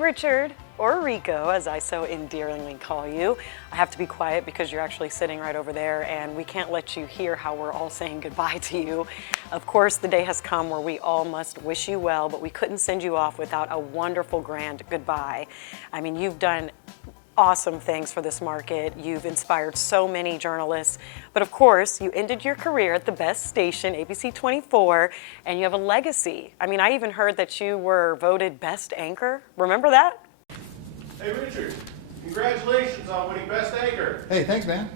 Richard, or Rico, as I so endearingly call you. I have to be quiet because you're actually sitting right over there and we can't let you hear how we're all saying goodbye to you. Of course, the day has come where we all must wish you well, but we couldn't send you off without a wonderful grand goodbye. I mean, you've done awesome things for this market. You've inspired so many journalists, but of course, you ended your career at the best station, ABC24, and you have a legacy. I mean, I even heard that you were voted best anchor. Remember that? Hey, Richard, congratulations on winning Best Anchor. Hey, thanks, man.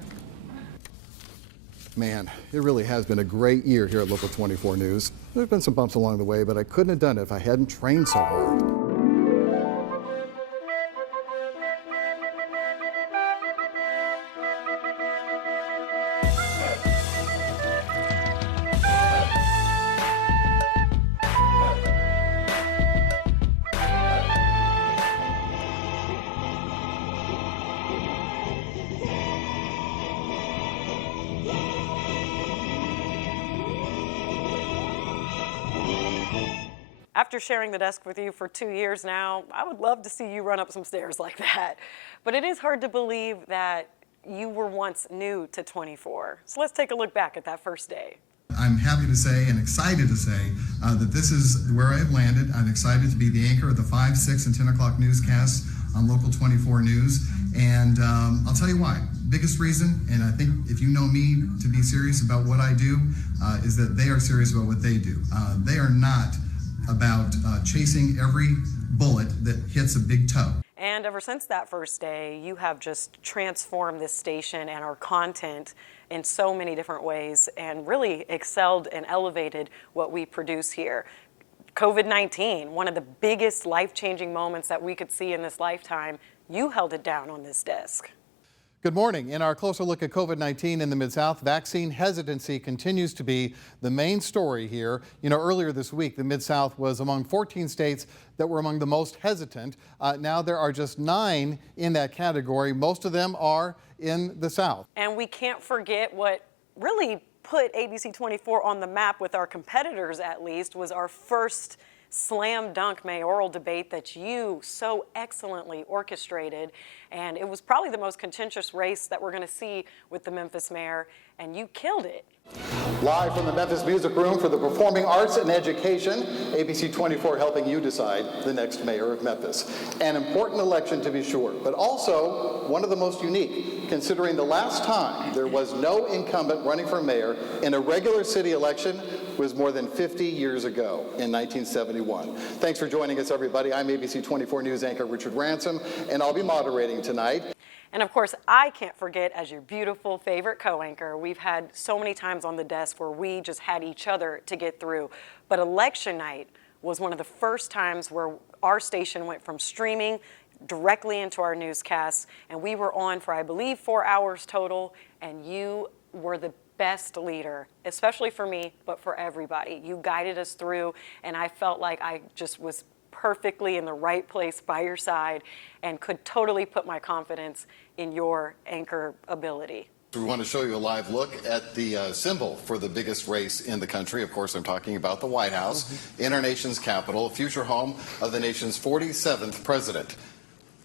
Man, it really has been a great year here at Local 24 News. There's been some bumps along the way, but I couldn't have done it if I hadn't trained so hard. After sharing the desk with you for 2 years now, I would love to see you run up some stairs like that. But it is hard to believe that you were once new to 24. So let's take a look back at that first day. I'm happy to say and excited to say that this is where I've landed. I'm excited to be the anchor of the 5, 6, and 10 o'clock newscasts on Local 24 News. And I'll tell you why. Biggest reason, and I think if you know me to be serious about what I do, is that they are serious about what they do. They are not about chasing every bullet that hits a big toe. And ever since that first day, you have just transformed this station and our content in so many different ways and really excelled and elevated what we produce here. COVID-19, one of the biggest life-changing moments that we could see in this lifetime, you held it down on this desk. Good morning. In our closer look at COVID-19 in the Mid-South, vaccine hesitancy continues to be the main story here. You know, earlier this week, the Mid-South was among 14 states that were among the most hesitant. Now there are just 9 in that category. Most of them are in the South. And we can't forget what really put ABC24 on the map with our competitors, at least, was our first slam dunk mayoral debate that you so excellently orchestrated. And it was probably the most contentious race that we're going to see with the Memphis mayor, and you killed it. Live from the Memphis Music Room for the Performing Arts and Education, ABC24 helping you decide the next mayor of Memphis. An important election to be sure, but also one of the most unique, considering the last time there was no incumbent running for mayor in a regular city election was more than 50 years ago in 1971. Thanks for joining us, everybody. I'm ABC24 News anchor Richard Ransom, and I'll be moderating tonight. And of course, I can't forget, as your beautiful favorite co-anchor, we've had so many times on the desk where we just had each other to get through. But election night was one of the first times where our station went from streaming directly into our newscasts, and we were on for, I believe, 4 hours total, and you were the best leader, especially for me, but for everybody. You guided us through, and I felt like I just was perfectly in the right place by your side and could totally put my confidence in your anchor ability. We want to show you a live look at the symbol for the biggest race in the country. Of course, I'm talking about the White House, in our nation's capital, future home of the nation's 47th president.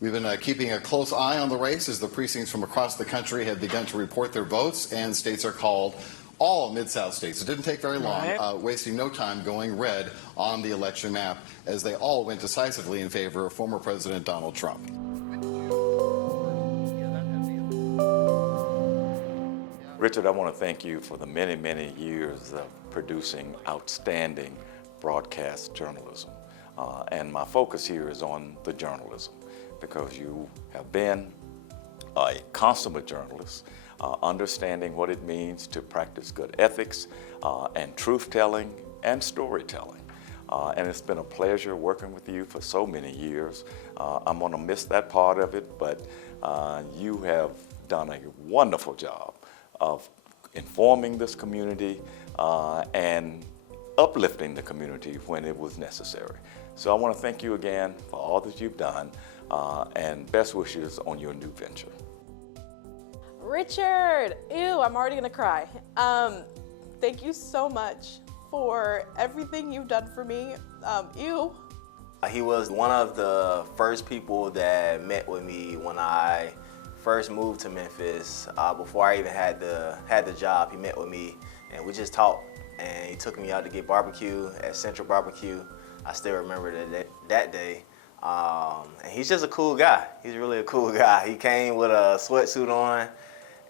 We've been keeping a close eye on the race as the precincts from across the country have begun to report their votes, and states are called all Mid-South states. It didn't take very long, wasting no time going red on the election map as they all went decisively in favor of former President Donald Trump. Richard, I want to thank you for the many, many years of producing outstanding broadcast journalism. And my focus here is on the journalism, because you have been a consummate journalist, understanding what it means to practice good ethics and truth-telling and storytelling. And it's been a pleasure working with you for so many years. I'm going to miss that part of it, but you have done a wonderful job of informing this community and uplifting the community when it was necessary. So I want to thank you again for all that you've done, and best wishes on your new venture. Richard, ew, I'm already gonna cry. Thank you so much for everything you've done for me. Ew, He was one of the first people that met with me when I first moved to Memphis. Before I even had the job, he met with me and we just talked. And he took me out to get barbecue at Central Barbecue. I still remember that day. And he's just a cool guy. He's really a cool guy. He came with a sweatsuit on,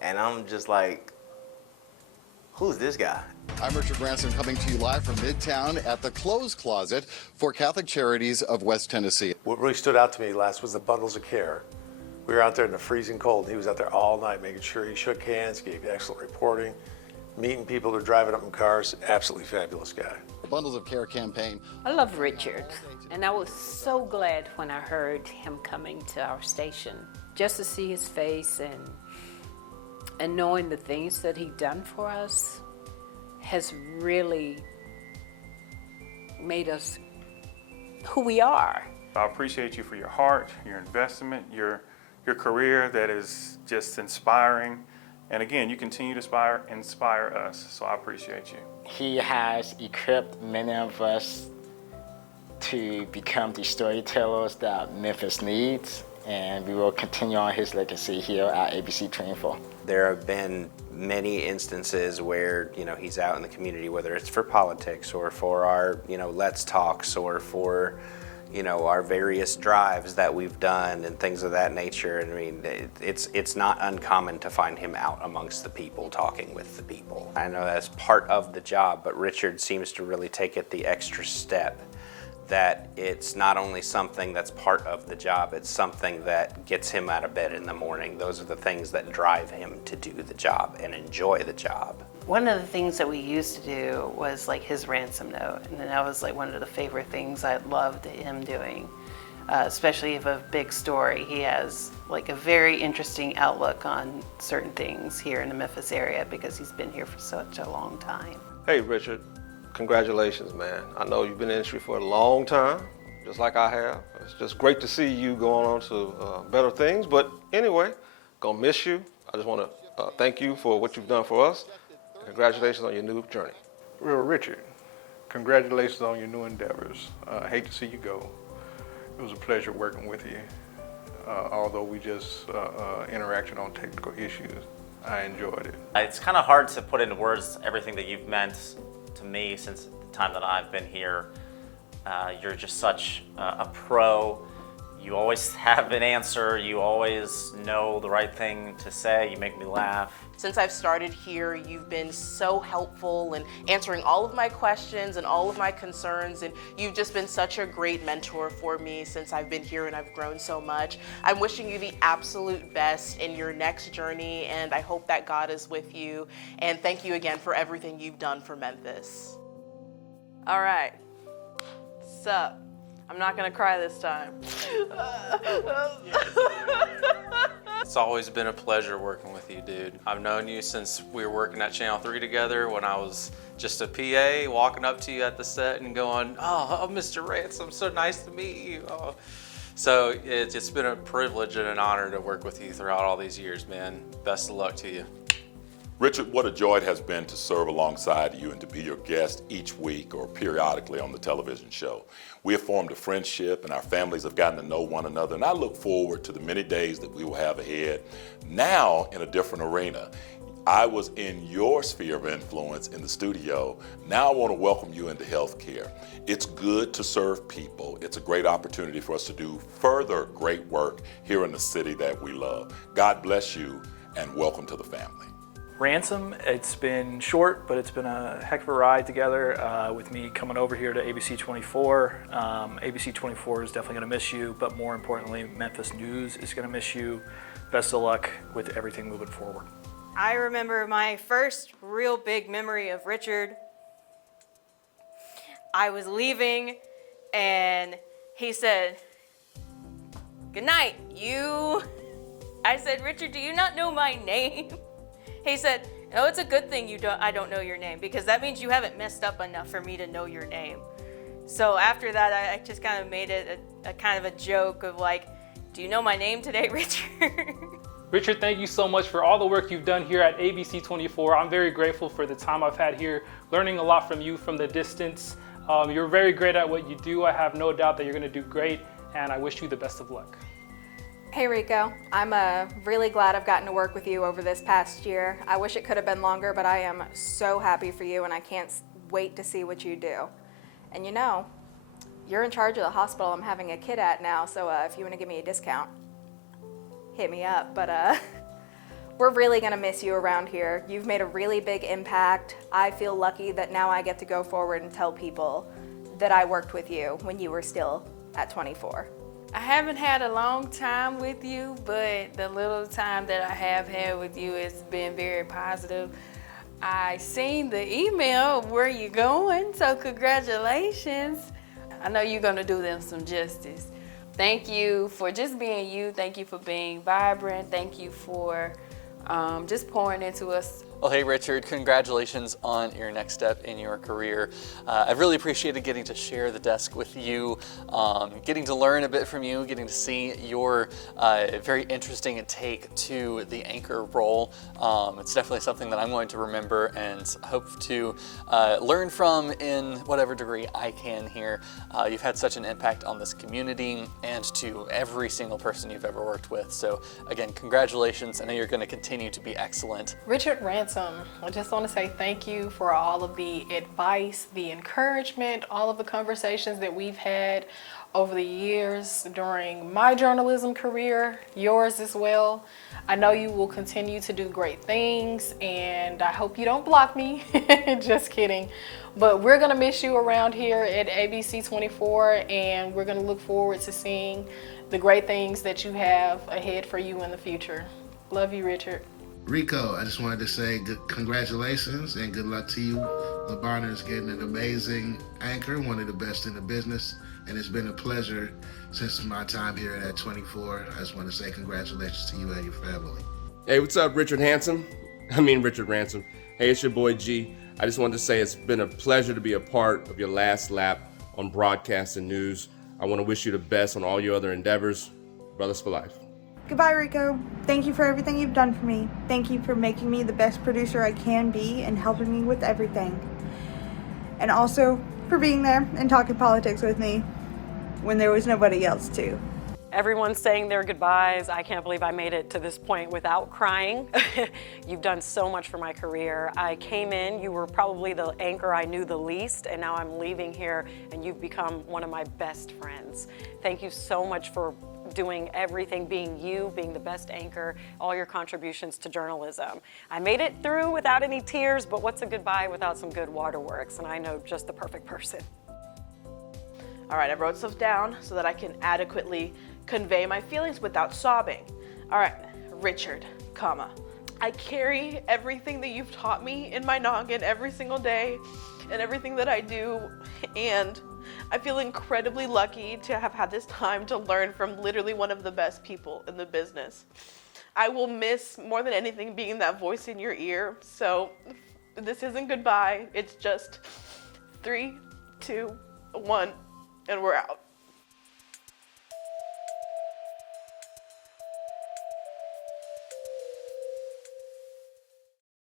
and I'm just like, who's this guy? I'm Richard Ransom coming to you live from Midtown at the Clothes Closet for Catholic Charities of West Tennessee. What really stood out to me last was the bundles of care. We were out there in the freezing cold, and he was out there all night making sure he shook hands, gave excellent reporting, meeting people who are driving up in cars. Absolutely fabulous guy. The Bundles of Care campaign. I love Richard, and I was so glad when I heard him coming to our station, just to see his face and knowing the things that he'd done for us has really made us who we are. I appreciate you for your heart, your investment, your career that is just inspiring. And again, you continue to inspire us, so I appreciate you. He has equipped many of us to become the storytellers that Memphis needs, and we will continue on his legacy here at ABC24. There have been many instances where, he's out in the community, whether it's for politics or for our, Let's Talks or for, our various drives that we've done and things of that nature. I mean, it's not uncommon to find him out amongst the people, talking with the people. I know that's part of the job, but Richard seems to really take it the extra step, that it's not only something that's part of the job, it's something that gets him out of bed in the morning. Those are the things that drive him to do the job and enjoy the job. One of the things that we used to do was like his ransom note, and that was like one of the favorite things I loved him doing, especially if a big story. He has like a very interesting outlook on certain things here in the Memphis area because he's been here for such a long time. Hey Richard, congratulations, man. I know you've been in the industry for a long time, just like I have. It's just great to see you going on to better things, but anyway, gonna miss you. I just wanna thank you for what you've done for us. Congratulations on your new journey. Real Richard, congratulations on your new endeavors. I hate to see you go. It was a pleasure working with you. Although we just interacted on technical issues, I enjoyed it. It's kind of hard to put into words everything that you've meant to me since the time that I've been here. You're just such a pro. You always have an answer. You always know the right thing to say. You make me laugh. Since I've started here, you've been so helpful in answering all of my questions and all of my concerns, and you've just been such a great mentor for me since I've been here, and I've grown so much. I'm wishing you the absolute best in your next journey, and I hope that God is with you. And thank you again for everything you've done for Memphis. All right. Sup? I'm not gonna cry this time. It's always been a pleasure working with you, dude. I've known you since we were working at Channel 3 together when I was just a PA, walking up to you at the set and going, oh Mr. Ransom, so nice to meet you. Oh. So it's been a privilege and an honor to work with you throughout all these years, man. Best of luck to you. Richard, what a joy it has been to serve alongside you and to be your guest each week or periodically on the television show. We have formed a friendship and our families have gotten to know one another, and I look forward to the many days that we will have ahead. Now in a different arena. I was in your sphere of influence in the studio. Now I want to welcome you into healthcare. It's good to serve people. It's a great opportunity for us to do further great work here in the city that we love. God bless you and welcome to the family. Ransom, it's been short, but it's been a heck of a ride together with me coming over here to ABC24. ABC24 is definitely going to miss you, but more importantly, Memphis News is going to miss you. Best of luck with everything moving forward. I remember my first real big memory of Richard. I was leaving and he said, "Good night, you." I said, "Richard, do you not know my name?" He said, "No, it's a good thing I don't know your name because that means you haven't messed up enough for me to know your name." So after that, I just kind of made it a kind of a joke of like, "Do you know my name today, Richard?" Richard, thank you so much for all the work you've done here at ABC24. I'm very grateful for the time I've had here, learning a lot from you from the distance. You're very great at what you do. I have no doubt that you're going to do great, and I wish you the best of luck. Hey Rico, I'm really glad I've gotten to work with you over this past year. I wish it could have been longer, but I am so happy for you and I can't wait to see what you do. And you know, you're in charge of the hospital I'm having a kid at now, so if you want to give me a discount, hit me up. But we're really gonna miss you around here. You've made a really big impact. I feel lucky that now I get to go forward and tell people that I worked with you when you were still at 24. I haven't had a long time with you, but the little time that I have had with you has been very positive. I seen the email of where you're going, so congratulations. I know you're gonna do them some justice. Thank you for just being you. Thank you for being vibrant. Thank you for just pouring into us. Well, hey, Richard, congratulations on your next step in your career. I've really appreciated getting to share the desk with you, getting to learn a bit from you, getting to see your very interesting take to the anchor role. It's definitely something that I'm going to remember and hope to learn from in whatever degree I can here. You've had such an impact on this community and to every single person you've ever worked with. So again, congratulations. I know you're going to continue to be excellent. Richard Ransom, I just want to say thank you for all of the advice, the encouragement, all of the conversations that we've had over the years during my journalism career, yours as well. I know you will continue to do great things, and I hope you don't block me. Just kidding. But we're going to miss you around here at ABC24, and we're going to look forward to seeing the great things that you have ahead for you in the future. Love you, Richard. Rico, I just wanted to say good congratulations and good luck to you. LeBarner is getting an amazing anchor, one of the best in the business, and it's been a pleasure since my time here at 24. I just want to say congratulations to you and your family. Hey, what's up, Richard Ransom? Hey, it's your boy G. I just wanted to say it's been a pleasure to be a part of your last lap on broadcast and news. I want to wish you the best on all your other endeavors. Brothers for life. Goodbye, Rico. Thank you for everything you've done for me. Thank you for making me the best producer I can be and helping me with everything. And also for being there and talking politics with me when there was nobody else to. Everyone's saying their goodbyes. I can't believe I made it to this point without crying. You've done so much for my career. I came in, you were probably the anchor I knew the least, and now I'm leaving here and you've become one of my best friends. Thank you so much for doing everything, being you, being the best anchor, all your contributions to journalism. I made it through without any tears, but what's a goodbye without some good waterworks? And I know just the perfect person. All right, I wrote stuff down so that I can adequately convey my feelings without sobbing. All right, Richard, I carry everything that you've taught me in my noggin every single day and everything that I do, and I feel incredibly lucky to have had this time to learn from literally one of the best people in the business. I will miss more than anything being that voice in your ear, so this isn't goodbye, it's just 3, 2, 1, and we're out.